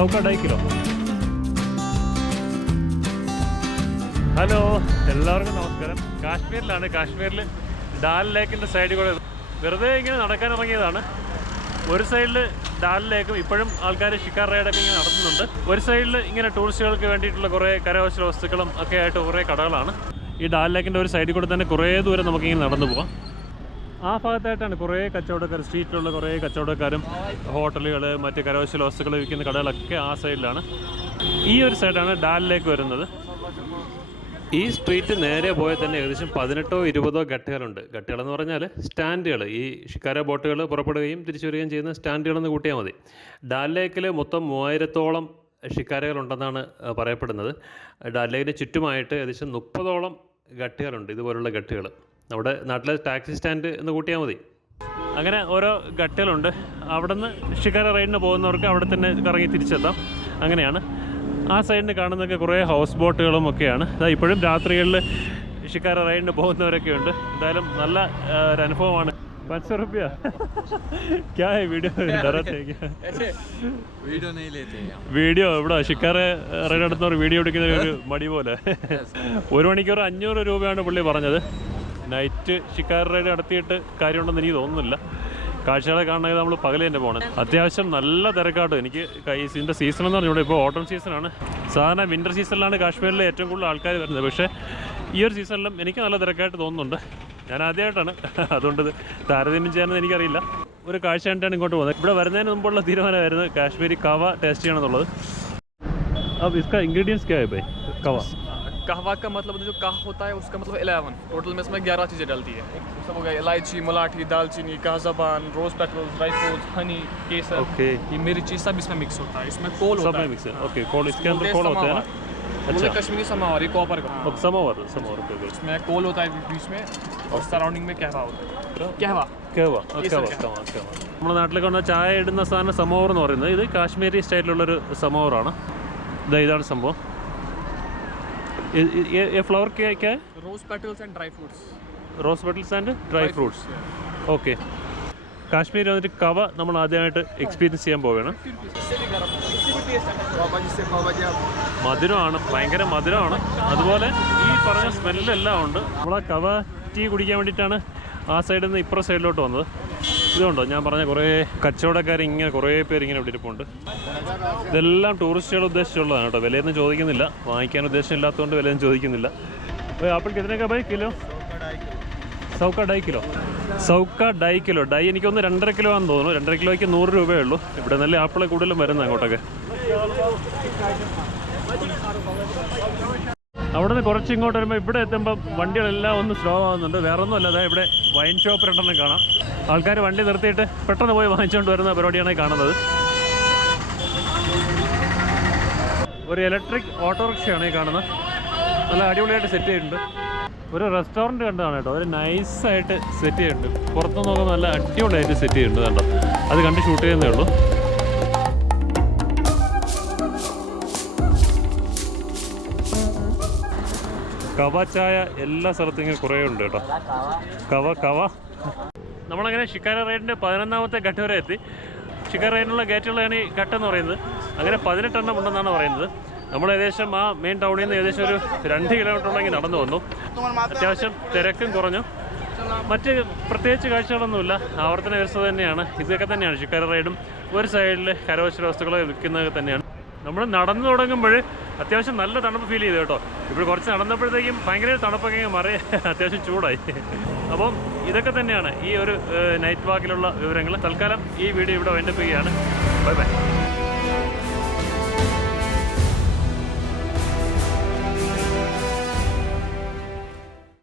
സൗക്ക ढाई kilo hello എല്ലാവർക്കും നമസ്കാരം. കാശ്മീരിലാണ് കാശ്മീരിൽ ഡാൽ ലേക്കിന്റെ സൈഡിൽ കൂടെ വെറുതെ ഇങ്ങനെ നടക്കാൻ ഇറങ്ങിയതാണ്. ഒരു സൈഡിൽ ഡാൽ ലേക്കും ഇപ്പോഴും ആൾക്കാർ ഷിക്കാർ റൈഡൊക്കെ ഇങ്ങനെ നടത്തുന്നുണ്ട്. ഒരു സൈഡിൽ ഇങ്ങനെ ടൂറിസ്റ്റുകൾക്ക് വേണ്ടിയിട്ടുള്ള കുറേ കരകൗശല വസ്തുക്കളും ഒക്കെ ആയിട്ട് കുറേ കടകളാണ്. ഈ ഡാൽ ലേക്കിന്റെ ഒരു സൈഡിൽ കൂടെ തന്നെ കുറേ ദൂരം നമുക്കിങ്ങനെ നടന്നു പോകാം ആ ഭാഗത്തായിട്ടാണ് കുറേ കച്ചവടക്കാർ സ്ട്രീറ്റിലുള്ള കുറേ കച്ചവടക്കാരും ഹോട്ടലുകൾ മറ്റ് കരകൗശല വസ്തുക്കൾ വിൽക്കുന്ന കടകളൊക്കെ ആ സൈഡിലാണ് ഈ ഒരു സൈഡാണ് ഡാലിലേക്ക് വരുന്നത്. ഈ സ്ട്രീറ്റ് നേരെ പോയാൽ തന്നെ ഏകദേശം പതിനെട്ടോ ഇരുപതോ ഘട്ടുകളുണ്ട് ഘട്ടുകൾ എന്ന് പറഞ്ഞാൽ സ്റ്റാൻഡുകൾ ഈ ഷിക്കാര ബോട്ടുകൾ പുറപ്പെടുകയും തിരിച്ചു വരികയും ചെയ്യുന്ന സ്റ്റാൻഡുകളെന്ന് കൂട്ടിയാൽ മതി. ഡാൽ ലേക്കിൽ മൊത്തം മൂവായിരത്തോളം ഷിക്കാരകളുണ്ടെന്നാണ് പറയപ്പെടുന്നത്. ഡാൽ ലേക്കിന് ചുറ്റുമായിട്ട് ഏകദേശം മുപ്പതോളം ഘട്ടുകളുണ്ട് ഇതുപോലുള്ള ഘട്ടുകൾ നമ്മുടെ നാട്ടിലെ ടാക്സി സ്റ്റാൻഡ് എന്ന് കൂട്ടിയാൽ മതി അങ്ങനെ ഓരോ ഘട്ടുകളുണ്ട് അവിടെ നിന്ന് ഷിക്കാര റൈഡിന് പോകുന്നവർക്ക് അവിടെ തന്നെ കറങ്ങി തിരിച്ചെത്താം അങ്ങനെയാണ് ആ സൈഡിന് കാണുന്നതൊക്കെ കുറേ ഹൗസ് ബോട്ടുകളും ഒക്കെയാണ് ഇതാ ഇപ്പോഴും രാത്രികളിൽ ഷിക്കാര റൈഡിന് പോകുന്നവരൊക്കെ ഉണ്ട് എന്തായാലും നല്ല ആ, ഒരു അനുഭവമാണ് പത്ത് റുപ്യ ക്യാ ഹൈ വീഡിയോ वीडियो नहीं लेते हैं हम വീഡിയോ ഇവിടെ ഷിക്കാര റൈഡ് എടുത്തവർ വീഡിയോ എടുക്കുന്ന ഒരു മടി പോലെ ഒരു മണിക്കൂർ അഞ്ഞൂറ് രൂപയാണ് പുള്ളി പറഞ്ഞത് നൈറ്റ് ഷിക്കാർ റൈഡ് നടത്തിയിട്ട് കാര്യമുണ്ടെന്ന് എനിക്ക് തോന്നുന്നില്ല. കാഴ്ചകളെ കാണണമെങ്കിൽ നമ്മൾ പകലേ തന്നെ പോകണം അത്യാവശ്യം നല്ല തിരക്കാട്ട്. എനിക്ക് ഇതിന്റെ സീസൺ എന്ന് പറഞ്ഞുകൂടെ? ഇപ്പോൾ ഓട്ടം സീസണാണ് സാധാരണ വിന്റർ സീസണിലാണ് കാശ്മീരിലെ ഏറ്റവും കൂടുതൽ ആൾക്കാർ വരുന്നത്. പക്ഷേ ഈ ഒരു സീസണിലും എനിക്ക് നല്ല തിരക്കായിട്ട് തോന്നുന്നുണ്ട്. ഞാൻ ആദ്യമായിട്ടാണ്. അതുകൊണ്ട് താരതമ്യം ചെയ്യാനെന്ന് എനിക്കറിയില്ല. ഒരു കാഴ്ച കണ്ടാണ് ഇങ്ങോട്ട് പോകുന്നത്. ഇവിടെ വരുന്നതിന് മുമ്പുള്ള തീരുമാനമായിരുന്നു കാശ്മീരി കവ ടേസ്റ്റ് ചെയ്യണമെന്നുള്ളത് അപ്പോൾ ഇസ്ക ഇൻഗ്രീഡിയൻസ് കേ ബൈ കവ. कहवा का मतलब जो काह होता है उसका मतलब इलेवन टोटल में इसमें ग्यारह चीज़ें डलती है सब हो गया इलायची मलाठी दालचीनी काजबान rose petals dry fruits honey केसर ओके ये मिर्ची सब इसमें मिक्स होता है इसमें कोल सब होता में है मिक्स है ओके कोल इसके अंदर बोलते हैं कोल होता है ना समावर। बोलते अच्छा हैं कश्मीरी समावर ये कॉपर का अब समोवर समोवर ओके ओके इसमें कोल होता है बीच में और सराउंडिंग में कहवा होता है कहवा കേവ Yes, കേവ sir. കവ കേവ നമ്മുടെ നാട്ടിലൊക്കെ വന്ന ചായ ഇടുന്ന സാധനം സമോവർ എന്ന് പറയുന്നത് ഇത് കാശ്മീരി സ്റ്റൈലിലുള്ളൊരു സമോവറാണ് ഇതാ ഇതാണ് സംഭവം ഫ്ലവർ ക്യാ rose petals and dry fruits rose petals and dry fruits okay Kashmir വന്നിട്ട് കവ നമ്മൾ ആദ്യമായിട്ട് എക്സ്പീരിയൻസ് ചെയ്യാൻ പോവുകയാണ് മധുരമാണ് ഭയങ്കര മധുരമാണ് അതുപോലെ ഈ പറഞ്ഞ സ്മെല്ലെല്ലാം ഉണ്ട് നമ്മളെ കവ ടീ കുടിക്കാൻ വേണ്ടിയിട്ടാണ് ആ സൈഡിൽ നിന്ന് ഇപ്പുറ സൈഡിലോട്ട് വന്നത് ഇതുണ്ടോ? ഞാൻ പറഞ്ഞ കുറേ കച്ചവടക്കാർ ഇങ്ങനെ കുറേ പേര് ഇങ്ങനെ ഇവിടെ ഇരിപ്പുണ്ട്. ഇതെല്ലാം ടൂറിസ്റ്റുകൾ ഉദ്ദേശിച്ചുള്ളതാണ് കേട്ടോ. വിലയൊന്നും ചോദിക്കുന്നില്ല. വാങ്ങിക്കാൻ ഉദ്ദേശമില്ലാത്തതുകൊണ്ട് വിലയൊന്നും ചോദിക്കുന്നില്ല. ആപ്പിൾ കിതനൊക്കെ ബൈ കിലോ സൗക്ക ഡൈ കിലോ. സൗക്ക ഡൈ കിലോ. ഡൈ എനിക്കൊന്ന് രണ്ടര കിലോ ആണെന്ന് തോന്നുന്നു. രണ്ടര കിലോയ്ക്ക് നൂറ് രൂപയേ ഉള്ളൂ. ഇവിടെ നല്ല ആപ്പിൾ കൂടുതലും വരുന്നത് അങ്ങോട്ടൊക്കെ. അവിടെ നിന്ന് കുറച്ച് ഇങ്ങോട്ട് വരുമ്പോൾ ഇവിടെ എത്തുമ്പോൾ വണ്ടികളെല്ലാം ഒന്ന് സ്ലോ ആവുന്നുണ്ട്. വേറെ ഒന്നും അല്ലാതെ ഇവിടെ വൈൻ ഷോപ്പ് രണ്ടെണ്ണം കാണാം. ആൾക്കാർ വണ്ടി നിർത്തിയിട്ട് പെട്ടെന്ന് പോയി വാങ്ങിച്ചുകൊണ്ട് വരുന്ന പരിപാടിയാണ് കാണുന്നത്. ഒരു ഇലക്ട്രിക് ഓട്ടോറിക്ഷയാണ് ഈ കാണുന്നത്. നല്ല അടിപൊളിയായിട്ട് സെറ്റ് ചെയ്തിട്ടുണ്ട്. ഒരു റെസ്റ്റോറന്റ് കണ്ടതാണ് കേട്ടോ. ഒരു നൈസായിട്ട് സെറ്റ് ചെയ്തിട്ടുണ്ട്. പുറത്ത് നോക്കുമ്പോൾ നല്ല അടിപൊളിയായിട്ട് സെറ്റ് ചെയ്തിട്ടുണ്ട് കേട്ടോ അത് കണ്ട് ഷൂട്ട് ചെയ്യുന്നേ ഉള്ളൂ. കവ ചായ എല്ലാ സ്ഥലത്തും ഇങ്ങനെ കുറേ ഉണ്ട് കേട്ടോ. കവ കവ. നമ്മളങ്ങനെ ഷിക്കാര റൈഡിന്റെ പതിനൊന്നാമത്തെ ഘട്ടം വരെ എത്തി. ഷിക്കാര റൈഡിനുള്ള ഗേറ്റുകളാണ് ഈ ഘട്ടം എന്ന് പറയുന്നത്. അങ്ങനെ പതിനെട്ടെണ്ണം ഉണ്ടെന്നാണ് പറയുന്നത്. നമ്മൾ ഏകദേശം ആ മെയിൻ ടൗണിൽ നിന്ന് ഏകദേശം ഒരു രണ്ട് കിലോമീറ്ററോളെങ്കിൽ നടന്നു വന്നു. അത്യാവശ്യം തിരക്കും കുറഞ്ഞു. മറ്റ് പ്രത്യേകിച്ച് കാഴ്ചകളൊന്നുമില്ല. ആവർത്തന വ്യവസ്ഥ തന്നെയാണ്. ഇതൊക്കെ തന്നെയാണ് ഷിക്കാര റൈഡും. ഒരു സൈഡിൽ കരകൗശല വസ്തുക്കളൊക്കെ വിൽക്കുന്നതൊക്കെ തന്നെയാണ്. നമ്മൾ നടന്നു തുടങ്ങുമ്പോൾ അത്യാവശ്യം നല്ല തണുപ്പ് ഫീൽ ചെയ്തു കേട്ടോ. ഇപ്പോൾ കുറച്ച് നടന്നപ്പോഴത്തേക്കും ഭയങ്കര തണുപ്പൊക്കെ മറിയ അത്യാവശ്യം ചൂടായി. അപ്പം ഇതൊക്കെ തന്നെയാണ് ഈ ഒരു നൈറ്റ് വാക്കിലുള്ള വിവരങ്ങൾ തൽക്കാലം ഈ വീഡിയോ ഇവിടെ വൈൻഡപ്പ് ചെയ്യുകയാണ്. Bye bye.